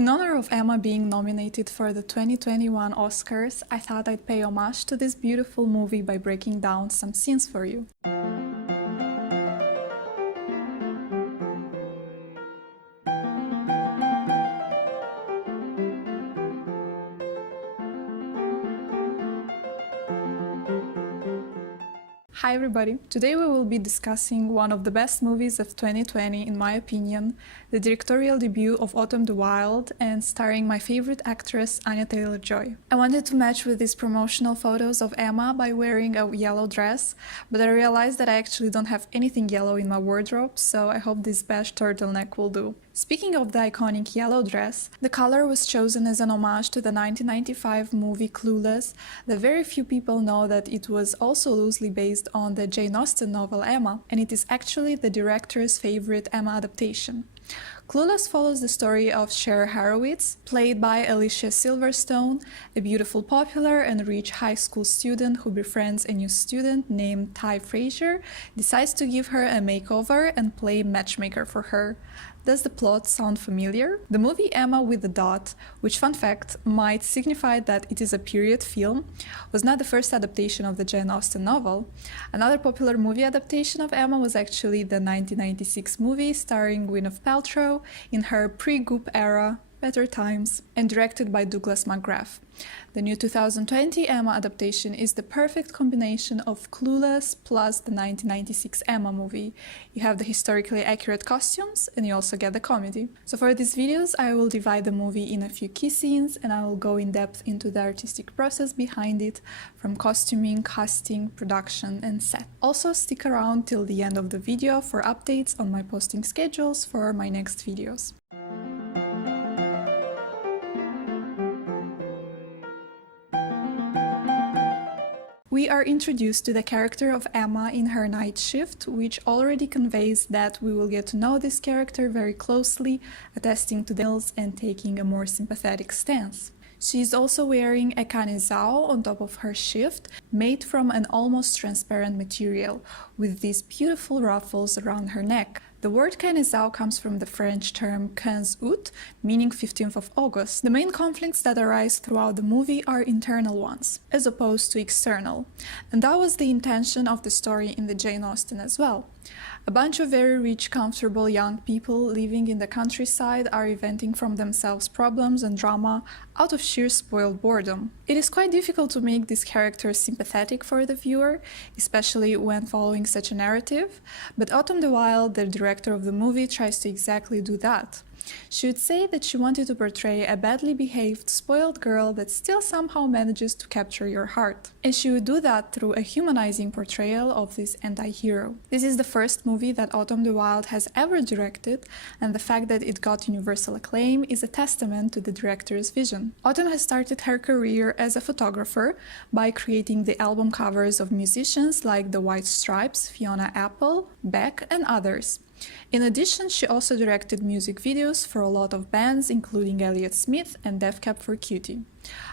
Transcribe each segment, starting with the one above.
In honor of Emma being nominated for the 2021 Oscars, I thought I'd pay homage to this beautiful movie by breaking down some scenes for you. Hi everybody! Today we will be discussing one of the best movies of 2020 in my opinion, the directorial debut of Autumn the Wild and starring my favorite actress Anya Taylor-Joy. I wanted to match with these promotional photos of Emma by wearing a yellow dress, but I realized that I actually don't have anything yellow in my wardrobe, so I hope this beige turtleneck will do. Speaking of the iconic yellow dress, the color was chosen as an homage to the 1995 movie Clueless, that very few people know that it was also loosely based on the Jane Austen novel Emma, and it is actually the director's favorite Emma adaptation. Clueless follows the story of Cher Horowitz, played by Alicia Silverstone, a beautiful, popular and rich high school student who befriends a new student named Ty Frazier, decides to give her a makeover and play matchmaker for her. Does the plot sound familiar? The movie Emma with the Dot, which fun fact might signify that it is a period film, was not the first adaptation of the Jane Austen novel. Another popular movie adaptation of Emma was actually the 1996 movie starring Gwyneth Paltrow in her pre-Goop era, Better Times, and directed by Douglas McGrath. The new 2020 Emma adaptation is the perfect combination of Clueless plus the 1996 Emma movie. You have the historically accurate costumes and you also get the comedy. So for these videos I will divide the movie in a few key scenes and I will go in depth into the artistic process behind it, from costuming, casting, production and set. Also stick around till the end of the video for updates on my posting schedules for my next videos. We are introduced to the character of Emma in her night shift, which already conveys that we will get to know this character very closely, attesting to the ills and taking a more sympathetic stance. She is also wearing a camisole on top of her shift, made from an almost transparent material, with these beautiful ruffles around her neck. The word camisole comes from the French term 15 août, meaning 15th of August. The main conflicts that arise throughout the movie are internal ones, as opposed to external. And that was the intention of the story in the Jane Austen as well. A bunch of very rich, comfortable young people living in the countryside are inventing from themselves problems and drama out of sheer spoiled boredom. It is quite difficult to make these characters sympathetic for the viewer, especially when following such a narrative, but Autumn the Wild, the director of the movie, tries to exactly do that. She would say that she wanted to portray a badly behaved, spoiled girl that still somehow manages to capture your heart. And she would do that through a humanizing portrayal of this anti-hero. This is the first movie that Autumn the Wild has ever directed, and the fact that it got universal acclaim is a testament to the director's vision. Autumn has started her career as a photographer by creating the album covers of musicians like the White Stripes, Fiona Apple, Beck, and others. In addition, she also directed music videos for a lot of bands, including Elliott Smith and Def Cab for Cutie.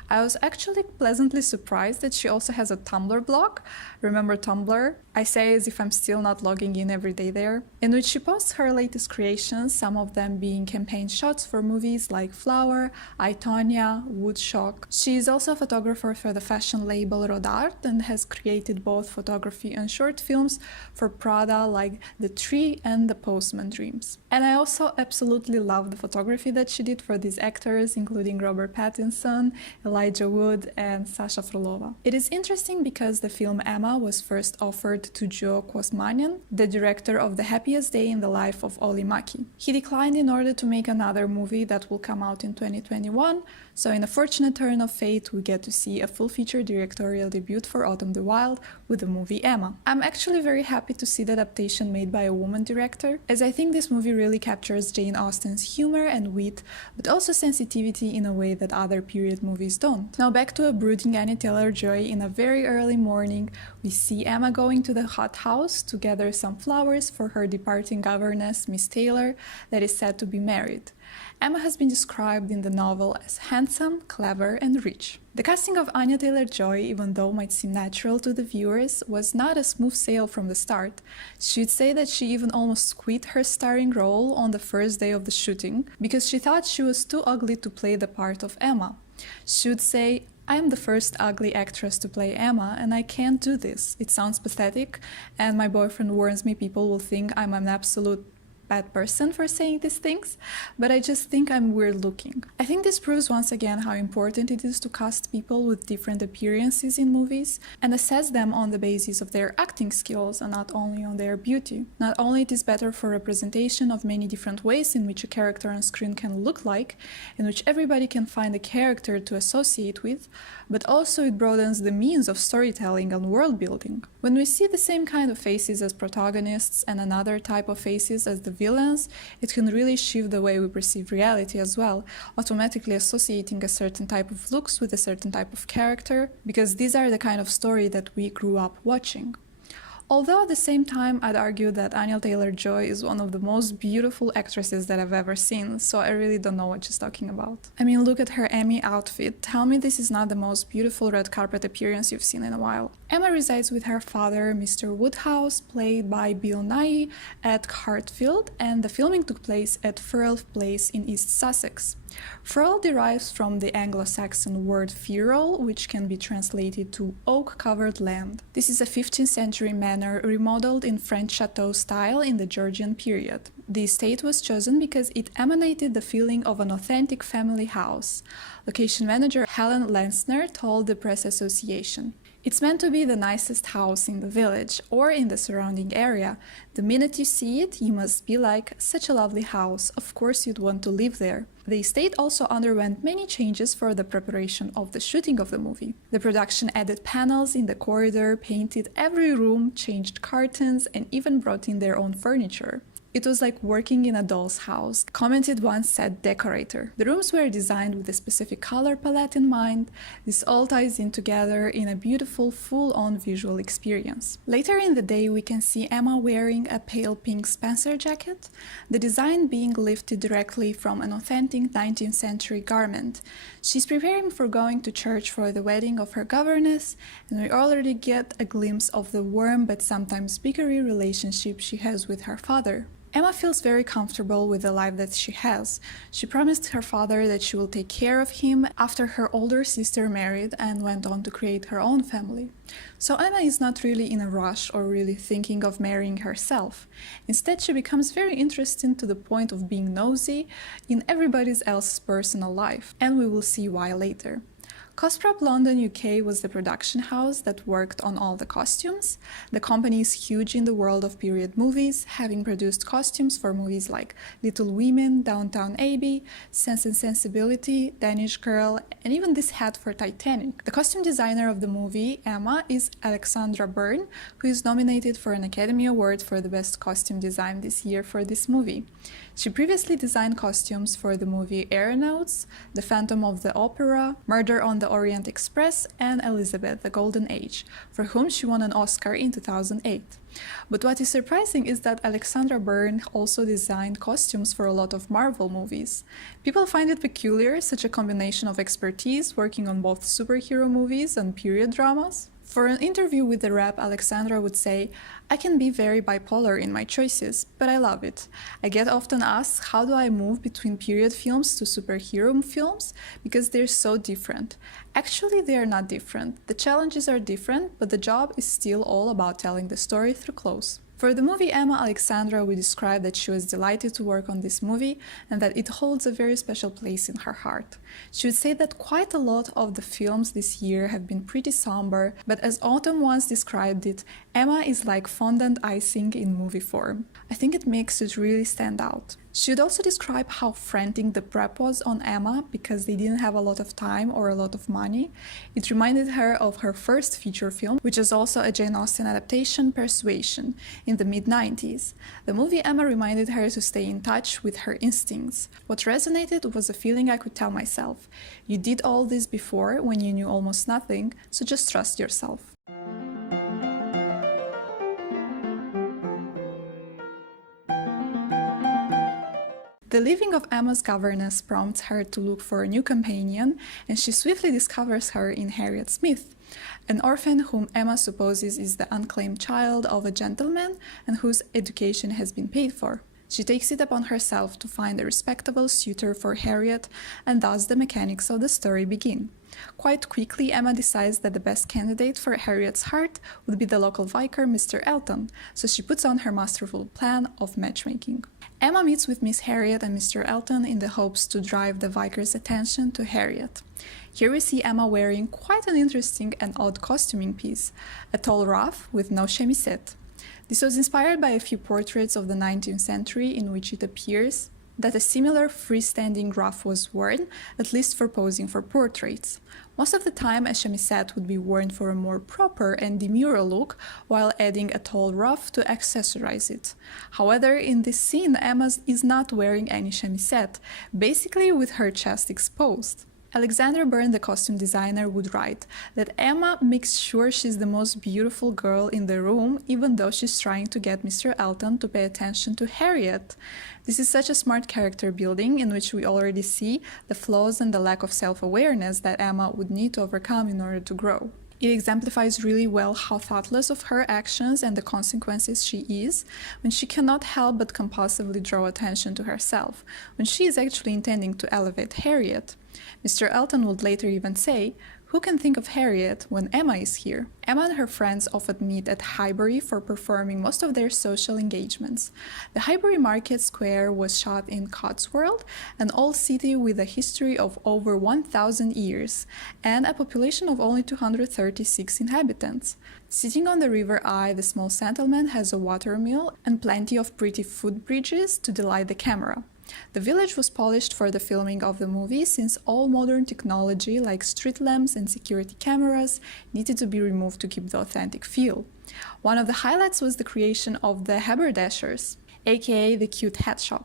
I was actually pleasantly surprised that she also has a Tumblr blog. Remember Tumblr? I say as if I'm still not logging in every day there. In which she posts her latest creations, some of them being campaign shots for movies like Flower, I, Tonya, Woodstock. She is also a photographer for the fashion label Rodart and has created both photography and short films for Prada like The Tree and The Postman Dreams. And I also absolutely love the photography that she did for these actors, including Robert Pattinson, Elijah Wood and Sasha Frolova. It is interesting because the film Emma was first offered to Joe Kosmanian, the director of The Happiest Day in the Life of Olli Mäki. He declined in order to make another movie that will come out in 2021, so in a fortunate turn of fate we get to see a full-feature directorial debut for Autumn the Wild with the movie Emma. I'm actually very happy to see the adaptation made by a woman director, as I think this movie really captures Jane Austen's humor and wit, but also sensitivity in a way that other period movies don't. Now back to a brooding Anya Taylor-Joy. In a very early morning, we see Emma going to the hothouse to gather some flowers for her departing governess, Miss Taylor, that is said to be married. Emma has been described in the novel as handsome, clever, and rich. The casting of Anya Taylor-Joy, even though might seem natural to the viewers, was not a smooth sail from the start. She'd say that she even almost quit her starring role on the first day of the shooting because she thought she was too ugly to play the part of Emma. She would say, "I am the first ugly actress to play Emma, and I can't do this. It sounds pathetic, and my boyfriend warns me people will think I'm an absolute bad person for saying these things, but I just think I'm weird looking." I think this proves once again how important it is to cast people with different appearances in movies and assess them on the basis of their acting skills and not only on their beauty. Not only it is better for representation of many different ways in which a character on screen can look like, in which everybody can find a character to associate with, but also it broadens the means of storytelling and world building. When we see the same kind of faces as protagonists and another type of faces as the villains, it can really shift the way we perceive reality as well, automatically associating a certain type of looks with a certain type of character, because these are the kind of story that we grew up watching. Although at the same time, I'd argue that Anya Taylor-Joy is one of the most beautiful actresses that I've ever seen, so I really don't know what she's talking about. I mean, look at her Emmy outfit. Tell me this is not the most beautiful red carpet appearance you've seen in a while. Emma resides with her father, Mr. Woodhouse, played by Bill Nighy, at Hartfield, and the filming took place at Firle Place in East Sussex. Firle derives from the Anglo-Saxon word Firle, which can be translated to oak-covered land. This is a 15th century manor remodeled in French chateau style in the Georgian period. The estate was chosen because it emanated the feeling of an authentic family house. Location manager Helen Lansner told the Press Association, "It's meant to be the nicest house in the village or in the surrounding area. The minute you see it, you must be like, such a lovely house, of course you'd want to live there." The estate also underwent many changes for the preparation of the shooting of the movie. The production added panels in the corridor, painted every room, changed curtains, and even brought in their own furniture. "It was like working in a doll's house," commented one set decorator. The rooms were designed with a specific color palette in mind. This all ties in together in a beautiful, full-on visual experience. Later in the day, we can see Emma wearing a pale pink Spencer jacket, the design being lifted directly from an authentic 19th century garment. She's preparing for going to church for the wedding of her governess, and we already get a glimpse of the warm but sometimes bickery relationship she has with her father. Emma feels very comfortable with the life that she has. She promised her father that she will take care of him after her older sister married and went on to create her own family. So Emma is not really in a rush or really thinking of marrying herself. Instead, she becomes very interested to the point of being nosy in everybody else's personal life, and we will see why later. Cosprop London UK was the production house that worked on all the costumes. The company is huge in the world of period movies, having produced costumes for movies like Little Women, Downton Abbey, Sense and Sensibility, Danish Girl, and even this hat for Titanic. The costume designer of the movie, Emma, is Alexandra Byrne, who is nominated for an Academy Award for the Best Costume Design this year for this movie. She previously designed costumes for the movie Aeronauts, The Phantom of the Opera, Murder on the Orient Express, and Elizabeth, the Golden Age, for whom she won an Oscar in 2008. But what is surprising is that Alexandra Byrne also designed costumes for a lot of Marvel movies. People find it peculiar, such a combination of expertise working on both superhero movies and period dramas. For an interview with The Wrap, Alexandra would say, "I can be very bipolar in my choices, but I love it. I get often asked how do I move between period films to superhero films because they're so different. Actually, they are not different. The challenges are different, but the job is still all about telling the story through clothes." For the movie Emma, Alexandra would describe that she was delighted to work on this movie and that it holds a very special place in her heart. She would say that quite a lot of the films this year have been pretty somber, but as Autumn once described it, Emma is like fondant icing in movie form. I think it makes it really stand out. She would also describe how frantic the prep was on Emma because they didn't have a lot of time or a lot of money. It reminded her of her first feature film, which is also a Jane Austen adaptation, Persuasion, in the mid-90s. The movie Emma reminded her to stay in touch with her instincts. What resonated was a feeling I could tell myself. You did all this before when you knew almost nothing, so just trust yourself. The leaving of Emma's governess prompts her to look for a new companion, and she swiftly discovers her in Harriet Smith, an orphan whom Emma supposes is the unclaimed child of a gentleman and whose education has been paid for. She takes it upon herself to find a respectable suitor for Harriet, and thus the mechanics of the story begin. Quite quickly, Emma decides that the best candidate for Harriet's heart would be the local vicar, Mr. Elton, so she puts on her masterful plan of matchmaking. Emma meets with Miss Harriet and Mr. Elton in the hopes to drive the vicar's attention to Harriet. Here we see Emma wearing quite an interesting and odd costuming piece, a tall ruff with no chemisette. This was inspired by a few portraits of the 19th century in which it appears that a similar freestanding ruff was worn, at least for posing for portraits. Most of the time, a chemisette would be worn for a more proper and demure look, while adding a tall ruff to accessorize it. However, in this scene, Emma is not wearing any chemisette, basically with her chest exposed. Alexander Byrne, the costume designer, would write that Emma makes sure she's the most beautiful girl in the room, even though she's trying to get Mr. Elton to pay attention to Harriet. This is such a smart character building in which we already see the flaws and the lack of self-awareness that Emma would need to overcome in order to grow. It exemplifies really well how thoughtless of her actions and the consequences she is when she cannot help but compulsively draw attention to herself, when she is actually intending to elevate Harriet. Mr. Elton would later even say, "Who can think of Harriet when Emma is here?" Emma and her friends often meet at Highbury for performing most of their social engagements. The Highbury Market Square was shot in Cotswold, an old city with a history of over 1,000 years and a population of only 236 inhabitants. Sitting on the River Eye, the small settlement has a watermill and plenty of pretty footbridges to delight the camera. The village was polished for the filming of the movie, since all modern technology like street lamps and security cameras needed to be removed to keep the authentic feel. One of the highlights was the creation of the Haberdashers, aka the cute hat shop.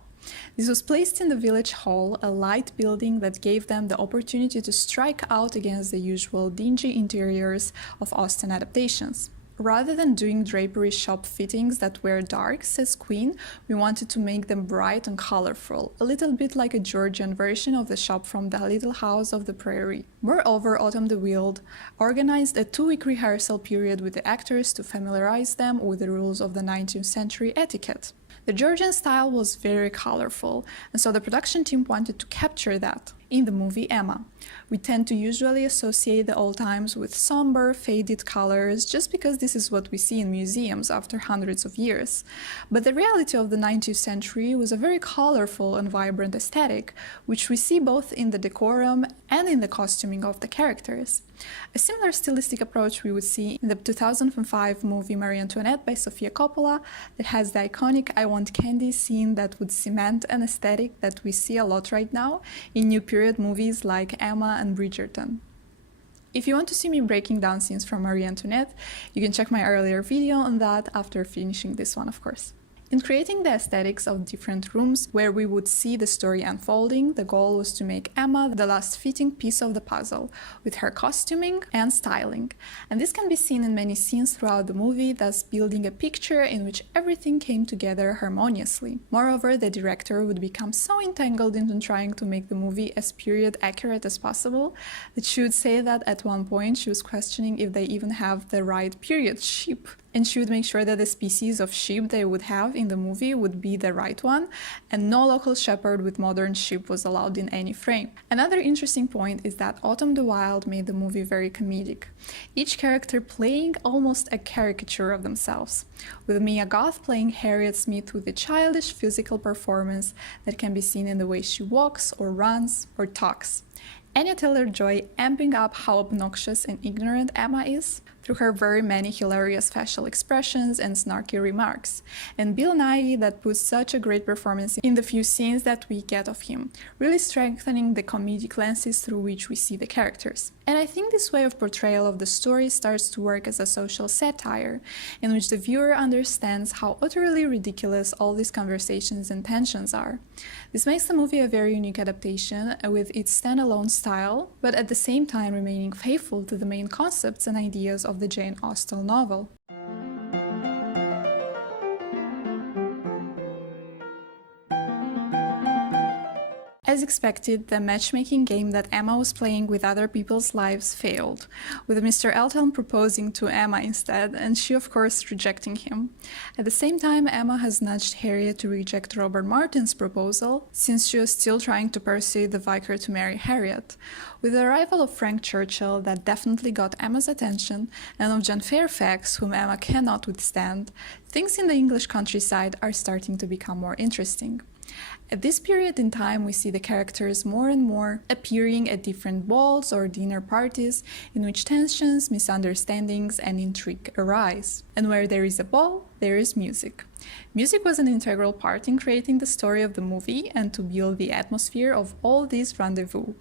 This was placed in the village hall, a light building that gave them the opportunity to strike out against the usual dingy interiors of Austen adaptations. Rather than doing drapery shop fittings that were dark, says Queen, we wanted to make them bright and colorful, a little bit like a Georgian version of the shop from the Little House of the Prairie. Moreover, Autumn de Wilde organized a 2-week rehearsal period with the actors to familiarize them with the rules of the 19th century etiquette. The Georgian style was very colorful, and so the production team wanted to capture that in the movie Emma. We tend to usually associate the old times with somber, faded colors just because this is what we see in museums after hundreds of years. But the reality of the 19th century was a very colorful and vibrant aesthetic, which we see both in the decorum and in the costuming of the characters. A similar stylistic approach we would see in the 2005 movie Marie Antoinette by Sofia Coppola, that has the iconic "I want candy" scene that would cement an aesthetic that we see a lot right now in new period movies like Emma and Bridgerton. If you want to see me breaking down scenes from Marie Antoinette, you can check my earlier video on that after finishing this one, of course. In creating the aesthetics of different rooms where we would see the story unfolding, the goal was to make Emma the last fitting piece of the puzzle, with her costuming and styling. And this can be seen in many scenes throughout the movie, thus building a picture in which everything came together harmoniously. Moreover, the director would become so entangled into trying to make the movie as period accurate as possible that she would say that at one point she was questioning if they even have the right period sheep. And she would make sure that the species of sheep they would have in the movie would be the right one, and no local shepherd with modern sheep was allowed in any frame. Another interesting point is that Autumn de Wilde made the movie very comedic, each character playing almost a caricature of themselves, with Mia Goth playing Harriet Smith with a childish physical performance that can be seen in the way she walks or runs or talks. Anya Taylor-Joy amping up how obnoxious and ignorant Emma is, through her very many hilarious facial expressions and snarky remarks, and Bill Nighy that puts such a great performance in the few scenes that we get of him, really strengthening the comedic lenses through which we see the characters. And I think this way of portrayal of the story starts to work as a social satire, in which the viewer understands how utterly ridiculous all these conversations and tensions are. This makes the movie a very unique adaptation with its standalone style, but at the same time remaining faithful to the main concepts and ideas of the Jane Austen novel. As expected, the matchmaking game that Emma was playing with other people's lives failed, with Mr. Elton proposing to Emma instead, and she of course rejecting him. At the same time, Emma has nudged Harriet to reject Robert Martin's proposal, since she was still trying to persuade the vicar to marry Harriet. With the arrival of Frank Churchill, that definitely got Emma's attention, and of John Fairfax, whom Emma cannot withstand, things in the English countryside are starting to become more interesting. At this period in time, we see the characters more and more appearing at different balls or dinner parties in which tensions, misunderstandings, and intrigue arise. And where there is a ball, there is music. Music was an integral part in creating the story of the movie and to build the atmosphere of all these rendezvous.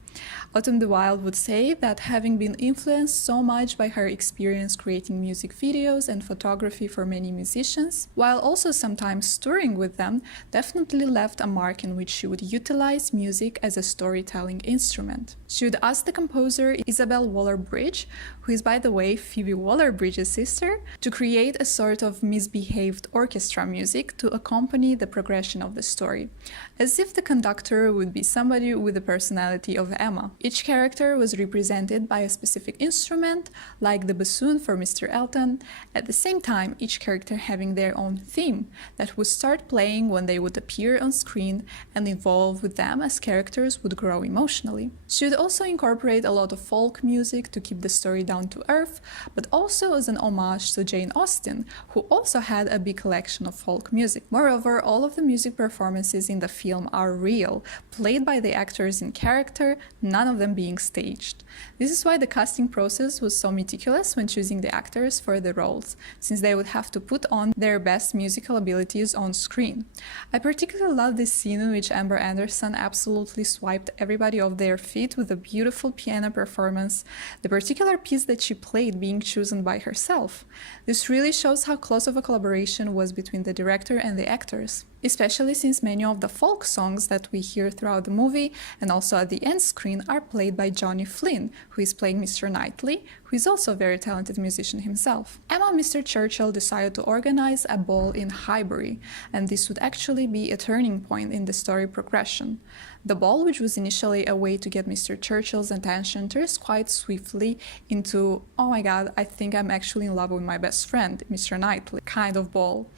Autumn de Wilde would say that having been influenced so much by her experience creating music videos and photography for many musicians, while also sometimes touring with them, definitely left a mark in which she would utilize music as a storytelling instrument. She would ask the composer Isabel Waller-Bridge, who is by the way Phoebe Waller-Bridge's sister, to create a sort of misbehaved orchestra music to accompany the progression of the story, as if the conductor would be somebody with the personality of Emma. Each character was represented by a specific instrument, like the bassoon for Mr. Elton, at the same time each character having their own theme that would start playing when they would appear on screen and evolve with them as characters would grow emotionally. She would also incorporate a lot of folk music to keep the story down to earth, but also as an homage to Jane Austen, who also had a big collection of folk music. Moreover, all of the music performances in the film are real, played by the actors in character, none of them being staged. This is why the casting process was so meticulous when choosing the actors for the roles, since they would have to put on their best musical abilities on screen. I particularly love this scene in which Amber Anderson absolutely swiped everybody off their feet with a beautiful piano performance, the particular piece that she played being chosen by herself. This really shows how close of a collaboration was between the director and the actors, especially since many of the folk songs that we hear throughout the movie and also at the end screen are played by Johnny Flynn, who is playing Mr. Knightley, who is also a very talented musician himself. Emma and Mr. Churchill decided to organize a ball in Highbury, and this would actually be a turning point in the story progression. The ball, which was initially a way to get Mr. Churchill's attention, turns quite swiftly into, oh my god, I think I'm actually in love with my best friend, Mr. Knightley, kind of ball.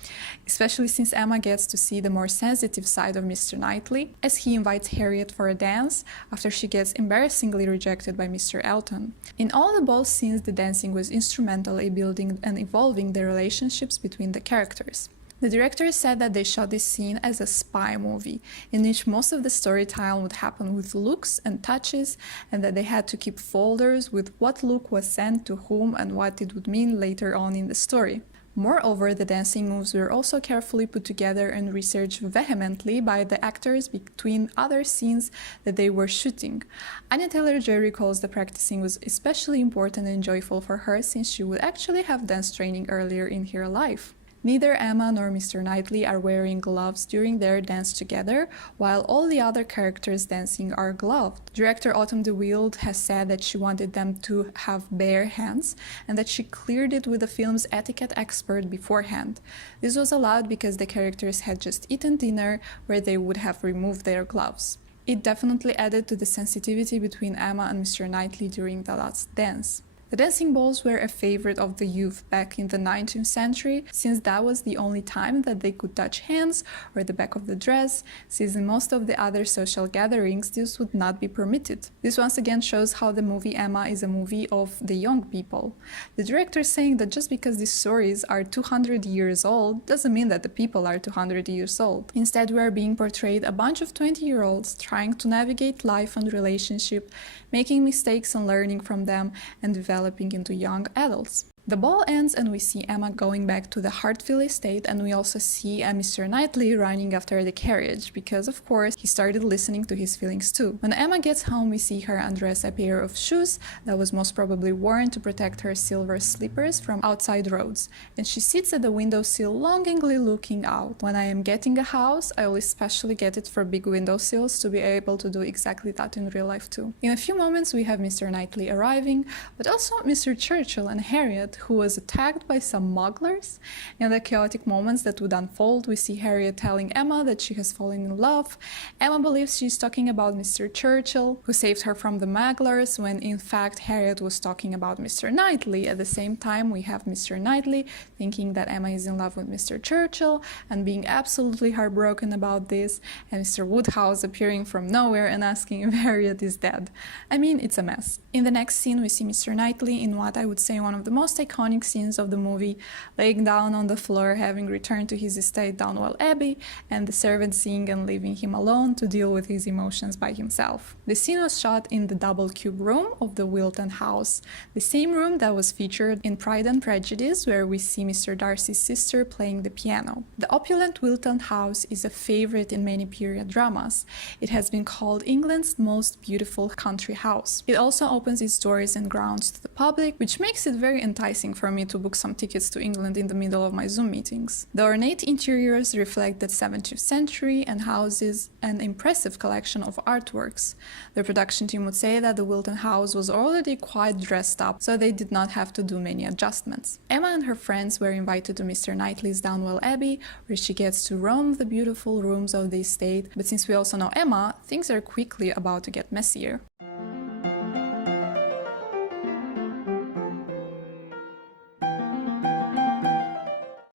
Especially since Emma gets to see the more sensitive side of Mr. Knightley, as he invites Harriet for a dance after she gets embarrassingly rejected by Mr. Elton. In all the ball scenes, the dancing was instrumental in building and evolving the relationships between the characters. The director said that they shot this scene as a spy movie, in which most of the storytelling would happen with looks and touches, and that they had to keep folders with what look was sent to whom and what it would mean later on in the story. Moreover, the dancing moves were also carefully put together and researched vehemently by the actors between other scenes that they were shooting. Anya Taylor-Joy recalls the practicing was especially important and joyful for her since she would actually have dance training earlier in her life. Neither Emma nor Mr. Knightley are wearing gloves during their dance together, while all the other characters dancing are gloved. Director Autumn de Wilde has said that she wanted them to have bare hands and that she cleared it with the film's etiquette expert beforehand. This was allowed because the characters had just eaten dinner where they would have removed their gloves. It definitely added to the sensitivity between Emma and Mr. Knightley during the last dance. The dancing balls were a favorite of the youth back in the 19th century, since that was the only time that they could touch hands or the back of the dress, since in most of the other social gatherings this would not be permitted. This once again shows how the movie Emma is a movie of the young people. The director saying that just because these stories are 200 years old doesn't mean that the people are 200 years old. Instead, we are being portrayed a bunch of 20-year-olds trying to navigate life and relationship, making mistakes and learning from them, and developing into young adults. The ball ends and we see Emma going back to the Hartville estate, and we also see Mr. Knightley running after the carriage because, of course, he started listening to his feelings too. When Emma gets home, we see her undress a pair of shoes that was most probably worn to protect her silver slippers from outside roads, and she sits at the windowsill longingly looking out. When I am getting a house, I will especially get it for big windowsills to be able to do exactly that in real life too. In a few moments we have Mr. Knightley arriving, but also Mr. Churchill and Harriet, who was attacked by some mugglers. In the chaotic moments that would unfold, we see Harriet telling Emma that she has fallen in love. Emma believes she's talking about Mr. Churchill, who saved her from the mugglers, when in fact Harriet was talking about Mr. Knightley. At the same time, we have Mr. Knightley thinking that Emma is in love with Mr. Churchill and being absolutely heartbroken about this, and Mr. Woodhouse appearing from nowhere and asking if Harriet is dead. I mean, it's a mess. In the next scene, we see Mr. Knightley in what I would say one of the most iconic scenes of the movie, laying down on the floor, having returned to his estate Donwell Abbey, and the servant seeing and leaving him alone to deal with his emotions by himself. The scene was shot in the double cube room of the Wilton house, the same room that was featured in Pride and Prejudice, where we see Mr. Darcy's sister playing the piano. The opulent Wilton house is a favorite in many period dramas. It has been called England's most beautiful country house. It also opens its doors and grounds to the public, which makes it very enticing for me to book some tickets to England in the middle of my Zoom meetings. The ornate interiors reflect the 17th century and houses an impressive collection of artworks. The production team would say that the Wilton house was already quite dressed up, so they did not have to do many adjustments. Emma and her friends were invited to Mr. Knightley's Donwell Abbey, where she gets to roam the beautiful rooms of the estate, but since we also know Emma, things are quickly about to get messier.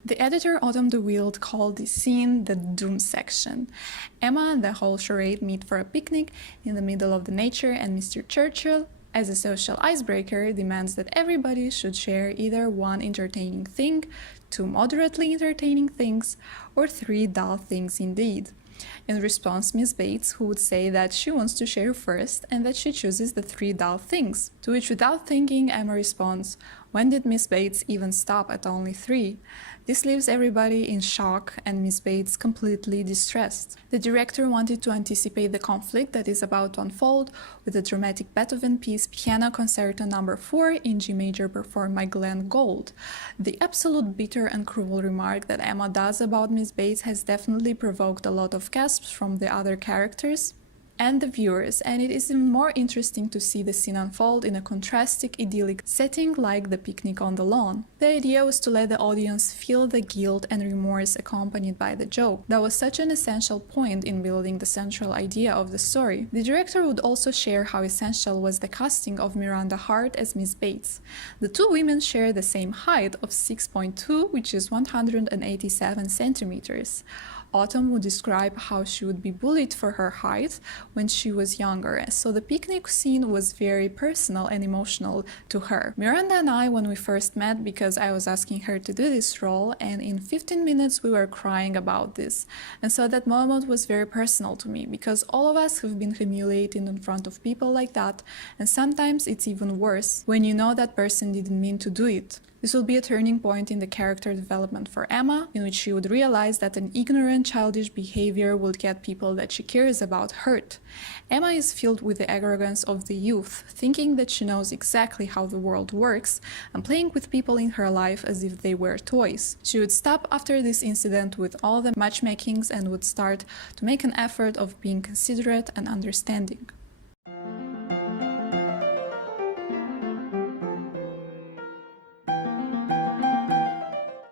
The editor Autumn DeWild called this scene the doom section. Emma and the whole charade meet for a picnic in the middle of the nature, and Mr. Churchill, as a social icebreaker, demands that everybody should share either one entertaining thing, two moderately entertaining things, or three dull things indeed. In response, Miss Bates, who would say that she wants to share first and that she chooses the three dull things, to which without thinking Emma responds, "When did Miss Bates even stop at only three?" This leaves everybody in shock and Miss Bates completely distressed. The director wanted to anticipate the conflict that is about to unfold with the dramatic Beethoven piece Piano Concerto No. 4 in G major performed by Glenn Gould. The absolute bitter and cruel remark that Emma does about Miss Bates has definitely provoked a lot of gasps from the other characters and the viewers, and it is even more interesting to see the scene unfold in a contrasting, idyllic setting like the picnic on the lawn. The idea was to let the audience feel the guilt and remorse accompanied by the joke. That was such an essential point in building the central idea of the story. The director would also share how essential was the casting of Miranda Hart as Miss Bates. The two women share the same height of 6.2, which is 187 centimeters. Autumn would describe how she would be bullied for her height when she was younger, so the picnic scene was very personal and emotional to her. Miranda and I, when we first met, because I was asking her to do this role, and in 15 minutes we were crying about this. And so that moment was very personal to me, because all of us have been humiliated in front of people like that, and sometimes it's even worse when you know that person didn't mean to do it. This will be a turning point in the character development for Emma, in which she would realize that an ignorant, childish behavior would get people that she cares about hurt. Emma is filled with the arrogance of the youth, thinking that she knows exactly how the world works and playing with people in her life as if they were toys. She would stop after this incident with all the matchmakings and would start to make an effort of being considerate and understanding.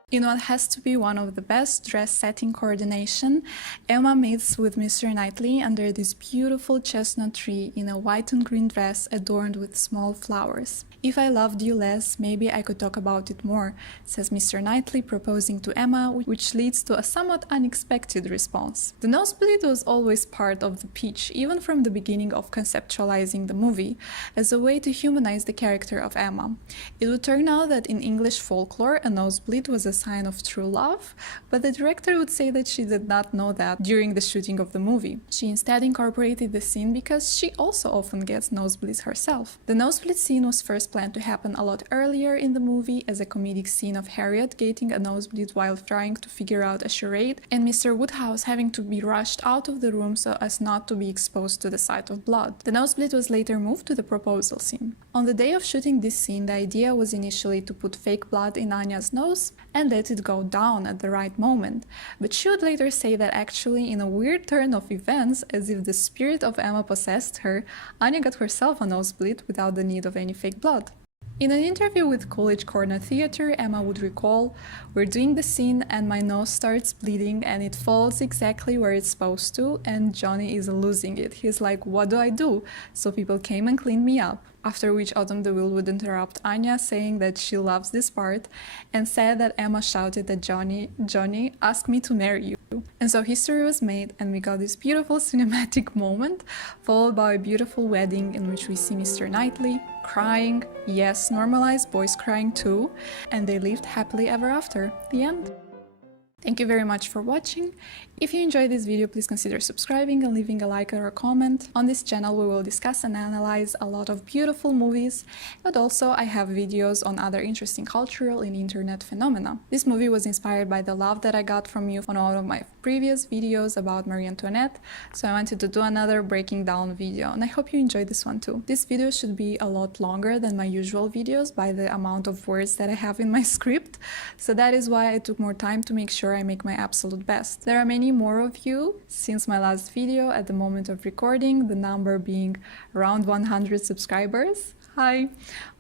In what has to be one of the best dress setting coordination, Emma meets with Mr. Knightley under this beautiful chestnut tree in a white and green dress adorned with small flowers. "If I loved you less, maybe I could talk about it more," says Mr. Knightley, proposing to Emma, which leads to a somewhat unexpected response. The nosebleed was always part of the pitch, even from the beginning of conceptualizing the movie, as a way to humanize the character of Emma. It would turn out that in English folklore, a nosebleed was a sign of true love, but the director would say that she did not know that during the shooting of the movie. She instead incorporated the scene because she also often gets nosebleeds herself. The nosebleed scene was first planned to happen a lot earlier in the movie as a comedic scene of Harriet getting a nosebleed while trying to figure out a charade, and Mr. Woodhouse having to be rushed out of the room so as not to be exposed to the sight of blood. The nosebleed was later moved to the proposal scene. On the day of shooting this scene, the idea was initially to put fake blood in Anya's nose and let it go down at the right moment, but she would later say that actually, in a weird turn of events, as if the spirit of Emma possessed her, Anya got herself a nosebleed without the need of any fake blood. In an interview with Coolidge Corner Theatre, Emma would recall, "We're doing the scene and my nose starts bleeding and it falls exactly where it's supposed to, and Johnny is losing it. He's like, 'What do I do?' So people came and cleaned me up." After which Autumn DeVille would interrupt Anya, saying that she loves this part, and said that Emma shouted at Johnny, "Johnny, ask me to marry you." And so history was made, and we got this beautiful cinematic moment, followed by a beautiful wedding in which we see Mr. Knightley crying, yes, normalized boys crying too, and they lived happily ever after. The end. Thank you very much for watching. If you enjoyed this video, please consider subscribing and leaving a like or a comment. On this channel we will discuss and analyze a lot of beautiful movies, but also I have videos on other interesting cultural and internet phenomena. This movie was inspired by the love that I got from you on all of my previous videos about Marie Antoinette, so I wanted to do another breaking down video, and I hope you enjoyed this one too. This video should be a lot longer than my usual videos by the amount of words that I have in my script, so that is why I took more time to make sure I make my absolute best. There are many more of you since my last video at the moment of recording, the number being around 100 subscribers. Hi,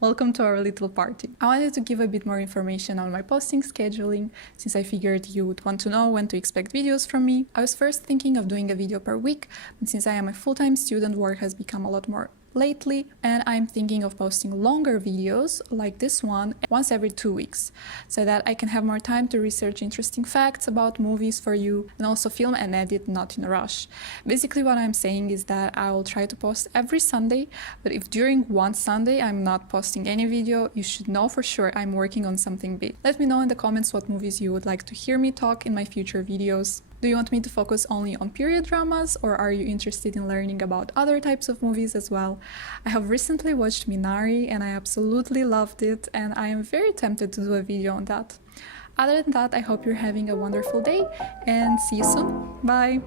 welcome to our little party. I wanted to give a bit more information on my posting scheduling, since I figured you would want to know when to expect videos from me. I was first thinking of doing a video per week, but since I am a full-time student, work has become a lot more lately, and I'm thinking of posting longer videos like this one once every 2 weeks, so that I can have more time to research interesting facts about movies for you and also film and edit not in a rush. Basically what I'm saying is that I will try to post every Sunday, but if during one Sunday I'm not posting any video, you should know for sure I'm working on something big. Let me know in the comments what movies you would like to hear me talk in my future videos. Do you want me to focus only on period dramas, or are you interested in learning about other types of movies as well? I have recently watched Minari and I absolutely loved it, and I am very tempted to do a video on that. Other than that, I hope you're having a wonderful day and see you soon. Bye!